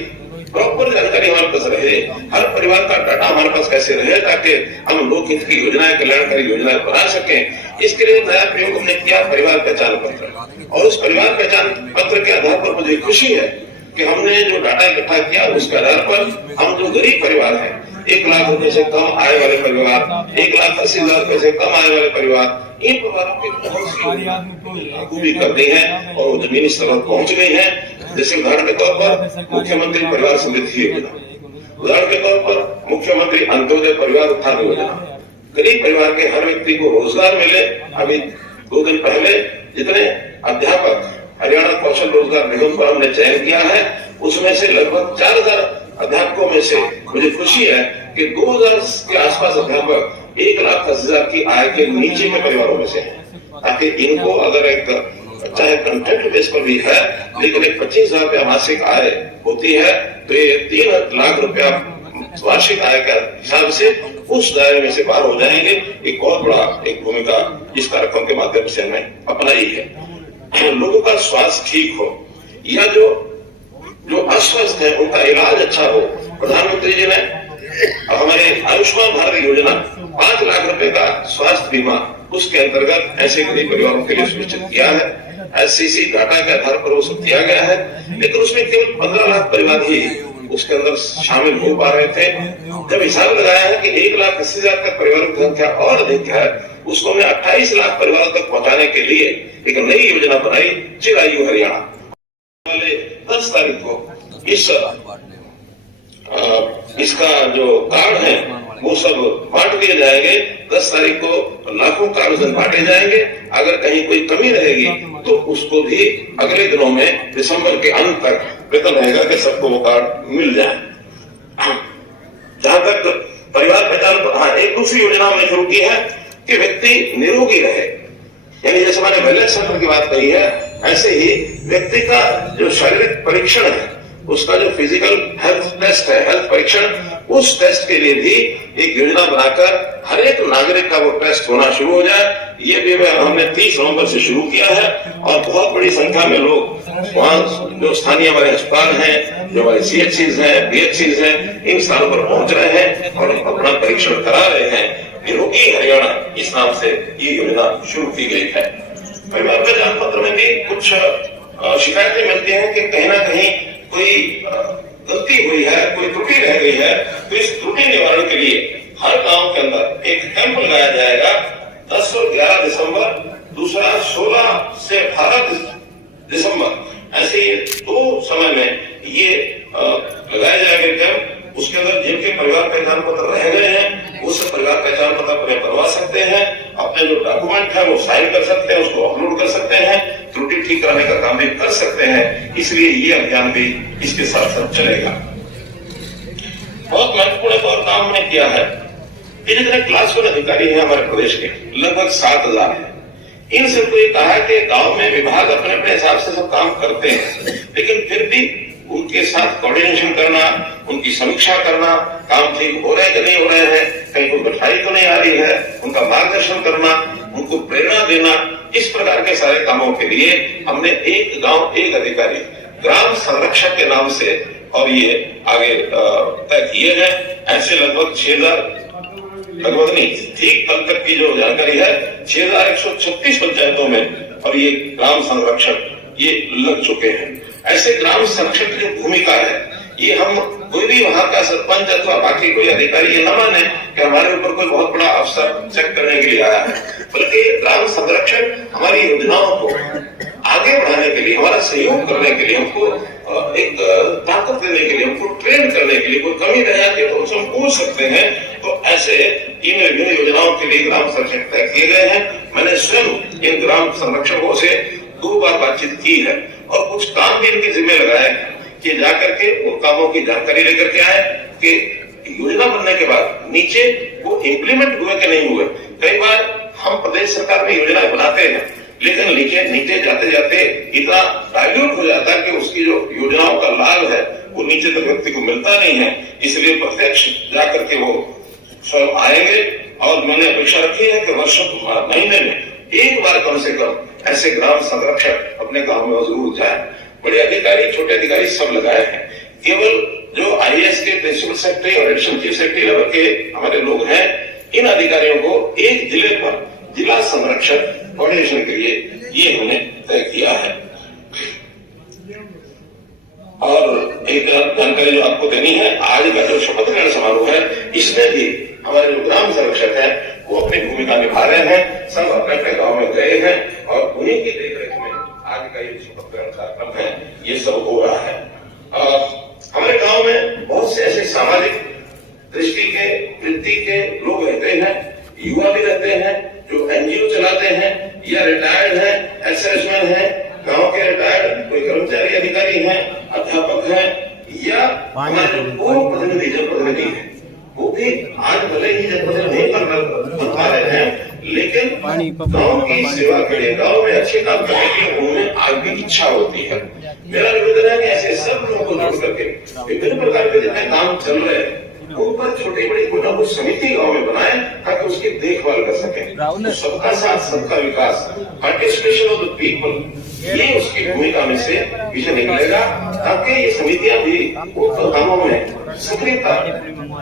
प्रॉपर जानकारी हमारे पास रहे, हर परिवार का डाटा हमारे पास कैसे रहे ताकि हम लोक हित की योजनाएं, कल्याणकारी योजनाएं बना सकें। इसके लिए नया प्रयोग हमने किया परिवार पहचान पत्र, और उस परिवार पहचान पत्र के आधार पर मुझे खुशी है कि हमने जो डाटा इकट्ठा किया उसके आधार पर हम जो गरीब परिवार है, 1 लाख रुपए से कम आय वाले परिवार, 1,80,000 रुपए से कम आय वाले परिवार, इन परिवारों की बहुत सी लागू भी कर दी है और वो जमीनी स्तर पर पहुंच गई है। जैसे उदाहरण के तौर पर मुख्यमंत्री परिवार समृद्धि योजना, उदाहरण के तौर पर मुख्यमंत्री अंत्योदय परिवार उत्थान योजना, गरीब परिवार के हर व्यक्ति को रोजगार मिले। अभी 2 दिन पहले जितने अध्यापक हरियाणा कौशल रोजगार निगम पर हमने चयन किया है, उसमें से लगभग 4000 अध्यापकों में से मुझे खुशी है कि 2000 के आसपास अध्यापक 1,80,000 की आय के नीचे के परिवारों में से हैं, ताकि इनको अगर एक चाहे कंट्रैक्ट बेस पर भी है लेकिन एक 25,000 रुपया मासिक आय होती है तो ये 3 लाख रुपया वार्षिक आय के हिसाब से उस दायरे में से बाहर हो जाएंगे। एक बहुत बड़ा एक भूमिका इस कार्यक्रम के माध्यम से हमने अपनाई है। लोगों का स्वास्थ्य ठीक हो या जो अस्वस्थ है उनका इलाज अच्छा हो। प्रधानमंत्री जी ने हमारे आयुष्मान भारत योजना 5 लाख रुपए का स्वास्थ्य बीमा उसके अंतर्गत ऐसे गरीब परिवारों के लिए सुनिश्चित किया है। SCC डाटा के आधार पर वो सब किया गया है, लेकिन उसमें केवल 15 लाख परिवार ही उसके अंदर शामिल हो पा रहे थे। जब हिसाब लगाया है कि 1,80,000 तक परिवारों की संख्या और अधिक है, उसको हमने 28 लाख परिवारों तक पहुंचाने के लिए एक नई योजना बनाई, चिरायु हरियाणा। वाले 10 तारीख को इसका जो कार्ड है वो सब बांट दिए जाएंगे। 10 तारीख को लाखों कार्ड बांटे जाएंगे। अगर कहीं कोई कमी रहेगी तो उसको भी अगले दिनों में दिसंबर के अंत तक प्रयत्न रहेगा कि सबको वो कार्ड मिल जाए। जहां तक परिवार पहचान, एक दूसरी योजना हमने शुरू की है कि व्यक्ति निरोगी रहे, यानी जैसे मैंने वेलनेस सेंटर की बात कही है, ऐसे ही व्यक्ति का जो शारीरिक परीक्षण है, उसका जो फिजिकल हेल्थ टेस्ट है, हेल्थ परीक्षण, उस टेस्ट के लिए भी एक योजना बनाकर हर एक नागरिक का वो टेस्ट होना शुरू हो जाए। ये भी हमने 30 नवंबर से शुरू किया है और बहुत बड़ी संख्या में लोग वहाँ जो स्थानीय हमारे अस्पताल हैं, जो हमारे CHCs हैं, BHCs हैं, इन स्थानों पर पहुंच रहे हैं और अपना परीक्षण करा रहे हैं। निरोगी हरियाणा इस नाम से ये योजना शुरू की गई है। परिवार पहचान पत्र में भी कुछ शिकायतें मिलती हैं कि कहीं ना कहीं कोई गलती हुई है, कोई त्रुटि रह गई है, तो इस त्रुटि निवारण के लिए हर गांव के अंदर एक कैंप लगाया जाएगा। 10 और 11 दिसंबर, दूसरा 16 से 18 दिसंबर, ऐसे 2 समय में ये लगाया जाएगा कैंप। उसके अंदर जिनके परिवार पहचान पत्र रह गए हैं, उस परिवार पहचान पत्र अपने बनवा सकते हैं, अपने जो डॉक्यूमेंट है वो साइन कर सकते हैं, उसको अपलोड कर सकते हैं, त्रुटि ठीक कराने का काम भी कर सकते हैं। इसलिए ये अभियान भी इसके साथ साथ चलेगा। बहुत महत्वपूर्ण एक और काम हमने किया है। ये जितने क्लास 1 अधिकारी हैं हमारे प्रदेश के, लगभग 7000 है। इन सबको ये कहा है कि गांव में विभाग अपने अपने हिसाब से सब काम करते हैं, लेकिन फिर भी उनके साथ कोऑर्डिनेशन करना, उनकी समीक्षा करना, काम ठीक हो रहे हैं कि नहीं हो रहे हैं, कहीं कोई कठिनाई तो नहीं आ रही है, उनका मार्गदर्शन करना, उनको प्रेरणा देना, इस प्रकार के सारे कामों के लिए हमने एक गांव एक अधिकारी, ग्राम संरक्षक के नाम से और ये आगे तय किए हैं। ऐसे लगभग 6000, लगभग नहीं, ठीक कल तक की जो जानकारी है 6136 पंचायतों में और ये ग्राम संरक्षक ये लग चुके हैं। ऐसे ग्राम संरक्षक की जो भूमिका है, ये हम कोई भी वहां का सरपंच अथवा बाकी कोई अधिकारी ये न माने कि हमारे ऊपर कोई बहुत बड़ा अफसर चेक करने के लिए आया है, बल्कि ग्राम संरक्षक हमारी योजनाओं को आगे बढ़ाने के लिए, हमारा सहयोग करने के लिए, हमको एक ताकत देने के लिए, हमको ट्रेन करने के लिए, कोई कमी रह जाती है तो उनसे हम पूछ सकते हैं। तो ऐसे इन विभिन्न योजनाओं के लिए ग्राम संरक्षक तय किए गए हैं। मैंने स्वयं इन ग्राम संरक्षकों से 2 बार बातचीत की है और कुछ काम भी इनके जिम्मे लगाए कि जाकर के उन कामों की जानकारी लेकर के आए कि योजना बनने के बाद नीचे वो इम्प्लीमेंट हुए कि नहीं हुए। कई बार हम प्रदेश सरकार में योजनाएं बनाते हैं, लेकिन नीचे जाते जाते इतना डाइल्यूट हो जाता है कि उसकी जो योजनाओं का लाभ है वो नीचे तक व्यक्ति को मिलता नहीं है। इसलिए प्रत्यक्ष जाकर के वो स्वयं आएंगे और मैंने अपेक्षा रखी है कि वर्ष महीने में एक बार कम से कम ऐसे ग्राम संरक्षक अपने गांव में जरूर जाए। बड़े अधिकारी, छोटे अधिकारी सब लगाए हैं। केवल जो IAS के प्रिंसिपल सेक्रेटरी और एडिशनल चीफ सेक्रेटरी लेवल के हमारे लोग हैं, इन अधिकारियों को एक जिले पर जिला संरक्षक कोऑर्डिनेशन के लिए ये हमने तय किया है। और एक जानकारी जो आपको देनी है, आज का जो शपथ ग्रहण समारोह है, इसमें भी हमारे जो ग्राम संरक्षक हैं वो अपनी भूमिका निभा रहे हैं। सब अपने अपने गाँव में गए हैं और उन्हीं की देखरेख में आज का ये शपथ ग्रहण कार्यक्रम है, ये सब हो रहा है। हमारे गांव में बहुत से ऐसे सामाजिक दृष्टि के, वृत्ति के लोग रहते हैं, युवा भी रहते हैं जो NGO चलाते हैं या रिटायर्ड है, एक्स-सर्विसमैन है, गांव के रिटायर्ड कोई कर्मचारी अधिकारी हैं, अध्यापक हैं या हमारे पूर्व प्रतिनिधि, जनप्रतिनिधि हैं, वो भी आज भले ही जनप्रतिनिधि नहीं बन पा रहे हैं, लेकिन गांव की सेवा के लिए, गांव में अच्छे काम करने के लिए उनमें आज भी इच्छा होती है। मेरा निवेदन है कि ऐसे सब लोगों को जोड़ करके विभिन्न प्रकार के जितने काम चल रहे हैं उन पर छोटी बड़ी कुछ न कुछ समिति गाँव में बनाए ताकि उसकी देखभाल कर सके। तो सबका साथ सबका विकास, पार्टिसिपेशन ऑफ द पीपल, ये उसकी भूमिका में से पीछे निकलेगा ताकि ये समितियां भी उन कामों में सक्रियता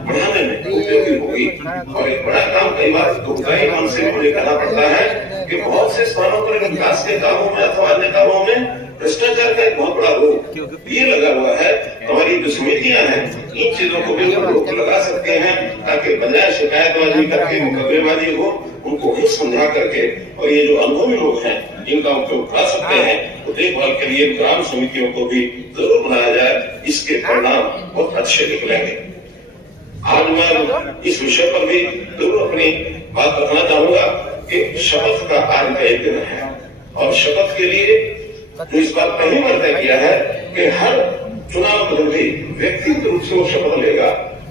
बढ़ाने में उपयोगी होगी। और एक बड़ा काम कई बार दुखदायी मन से मुझे कहना पड़ता है कि बहुत से स्थानों पर विकास के कामों में अथवा अन्य कामों में भ्रष्टाचार का एक बहुत बड़ा रोग ये लगा हुआ है। हमारी जो समितियां हैं इन चीजों को भी हम रोक लगा सकते हैं, ताकि बजाय शिकायतबाजी करके मुकदमेबाजी हो, उनको ही समझा करके और ये जो अनुभवी लोग हैं इनका उपयोग कर सकते हैं, तो देखभाल के लिए ग्राम समितियों को भी जरूर बनाया जाए। इसके परिणाम बहुत अच्छे निकलेंगे। आज मैं इस विषय पर भी जरूर अपनी बात रखना चाहूंगा कि शपथ का आज का एक दिन है और शपथ के लिए इस बात पहली बार तय किया है कि हर चुनाव प्रतिनिधि व्यक्तिगत रूप से वो शपथ लेगा।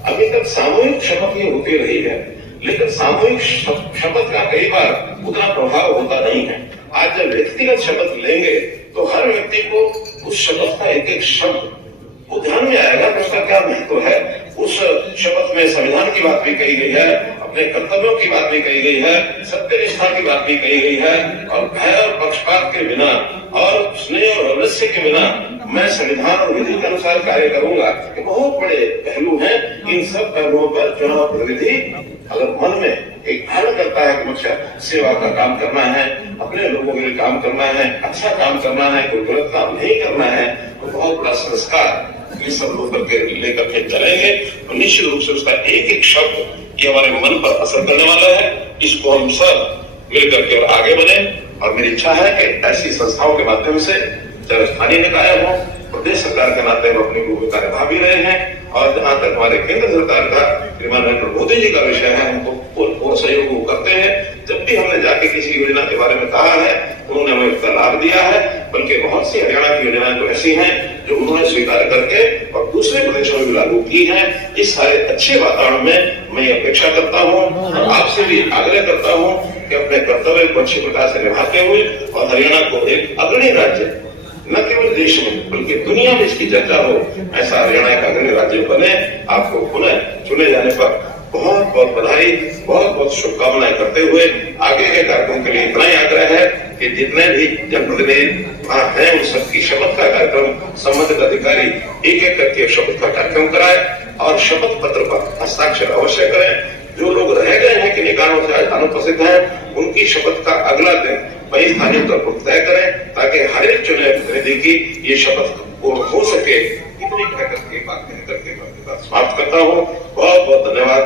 अभी तक सामूहिक शपथ ये होती रही है, लेकिन सामूहिक शपथ का कई बार उतना प्रभाव होता नहीं है। आज जब व्यक्तिगत शपथ लेंगे तो हर व्यक्ति को उस शपथ का एक एक शब्द वो ध्यान में आएगा कि उसका क्या महत्व है। उस शपथ में संविधान की बात भी कही गई है, अपने कर्तव्यों की बात भी कही गई है, सत्यनिष्ठा की बात भी कही गई है, और भय और पक्षपात के बिना और स्नेह और अवश्य के बिना मैं संविधान और विधि के अनुसार कार्य करूंगा। ये बहुत बड़े पहलू हैं। इन सब पहलुओं पर चुनाव प्रतिनिधि अगर मन में एक धारण करता है कि मुझे सेवा का काम करना है, अपने लोगों के लिए काम करना है, अच्छा काम करना है, कोई गलत काम नहीं करना है, तो बहुत बड़ा संस्कार ये सब लोग करके लेकर के चलेंगे। तो निश्चित रूप से उसका एक एक शब्द ये हमारे मन पर असर करने वाला है। इसको हम सब मिलकर के और आगे बढ़े, और मेरी इच्छा है कि ऐसी संस्थाओं के माध्यम से चाहे स्थानीय निकाय हो, प्रदेश सरकार के नाते हम अपनी भूमिका निभा भी रहे हैं, और जहां तक हमारे केंद्र सरकार का श्रीमान नरेंद्र मोदी जी का विषय है, हमको पूर्ण सहयोग वो करते हैं। जब भी हमने जाके किसी योजना के बारे में कहा है उन्होंने हमें उसका लाभ दिया है, बल्कि बहुत सी हरियाणा की योजनाएं तो ऐसी हैं जो उन्होंने स्वीकार करके और दूसरे प्रदेशों में भी लागू की है। इस सारे अच्छे वातावरण में मैं अपेक्षा करता हूँ और आपसे भी आग्रह करता हूँ कि अपने कर्तव्य को अच्छी प्रकार से निभाते हुए और हरियाणा को एक अग्रणी राज्य न केवल देश में बल्कि दुनिया में इसकी चर्चा हो, ऐसा हरियाणा एक अग्रणी राज्य बने। आपको पुनः चुने जाने पर बहुत बहुत बधाई, बहुत बहुत शुभकामनाएं करते हुए आगे के कार्यक्रम के लिए इतना ही आग्रह है कि जितने भी जनप्रतिनिधि वहां हैं उन सबकी शपथ का कार्यक्रम संबंधित अधिकारी एक एक करके शपथ का कार्यक्रम कराए और शपथ पत्र पर हस्ताक्षर अवश्य करें। जो लोग रह गए हैं किन्हीं कारणों से अनुपस्थित हैं, उनकी शपथ का अगला दिन वही स्थानीय तौर पर तय करें, ताकि हर एक चुने प्रतिनिधि की ये शपथ पूर्ण हो सके। इतनी कहकर के बात कहकर के समाप्त करता हूँ। बहुत बहुत धन्यवाद।